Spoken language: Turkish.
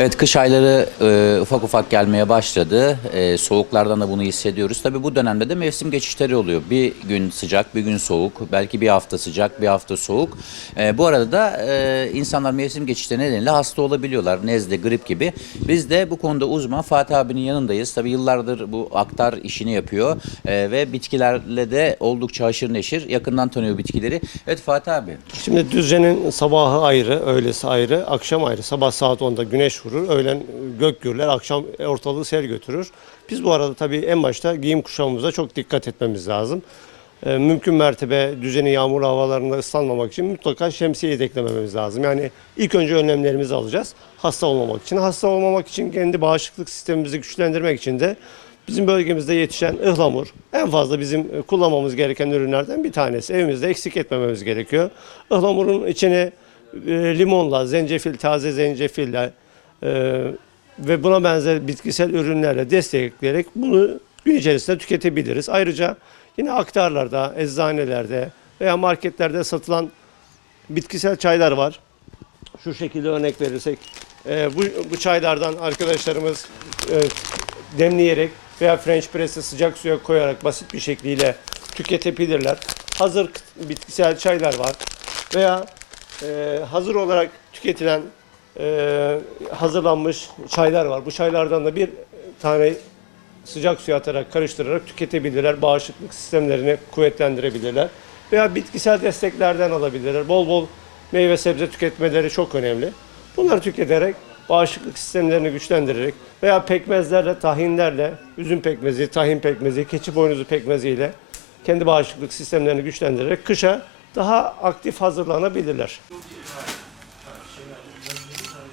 Evet kış ayları e, ufak ufak gelmeye başladı. E, soğuklardan da bunu hissediyoruz. Tabii bu dönemde de mevsim geçişleri oluyor. Bir gün sıcak, bir gün soğuk. Belki bir hafta sıcak, bir hafta soğuk. E, bu arada da e, insanlar mevsim geçişleri nedeniyle hasta olabiliyorlar. Nezle, grip gibi. Biz de bu konuda uzman Fatih abinin yanındayız. Tabii yıllardır bu aktar işini yapıyor. E, ve bitkilerle de oldukça haşır neşir. Yakından tanıyor bitkileri. Evet Fatih abi. Şimdi Düzce'nin sabahı ayrı, öğlesi ayrı, akşam ayrı. Sabah saat 10'da güneş vurur, öğlen gök gürler, akşam ortalığı sel götürür. Biz bu arada tabii en başta giyim kuşamımıza çok dikkat etmemiz lazım. Ee, mümkün mertebe Düzce'nin yağmurlu havalarında ıslanmamak için mutlaka şemsiye yedeklememiz lazım. Yani ilk önce önlemlerimizi alacağız hasta olmamak için. Hasta olmamak için kendi bağışıklık sistemimizi güçlendirmek için de Bizim bölgemizde yetişen ıhlamur en fazla bizim kullanmamız gereken ürünlerden bir tanesi. Evimizde eksik etmememiz gerekiyor. Ihlamurun içine e, limonla, zencefil, taze zencefille e, ve buna benzer bitkisel ürünlerle destekleyerek bunu gün içerisinde tüketebiliriz. Ayrıca yine aktarlarda, eczanelerde veya marketlerde satılan bitkisel çaylar var. Şu şekilde örnek verirsek e, bu, bu çaylardan arkadaşlarımız e, demleyerek veya French press'e sıcak suya koyarak basit bir şekliyle tüketebilirler. Hazır bitkisel çaylar var veya e, hazır olarak tüketilen e, hazırlanmış çaylar var. Bu çaylardan da bir tane sıcak suya atarak karıştırarak tüketebilirler. Bağışıklık sistemlerini kuvvetlendirebilirler. Veya bitkisel desteklerden alabilirler. Bol bol meyve sebze tüketmeleri çok önemli. Bunları tüketerek bağışıklık sistemlerini güçlendirerek veya pekmezlerle, tahinlerle, üzüm pekmezi, tahin pekmezi, keçi boynuzu pekmeziyle kendi bağışıklık sistemlerini güçlendirerek kışa daha aktif hazırlanabilirler.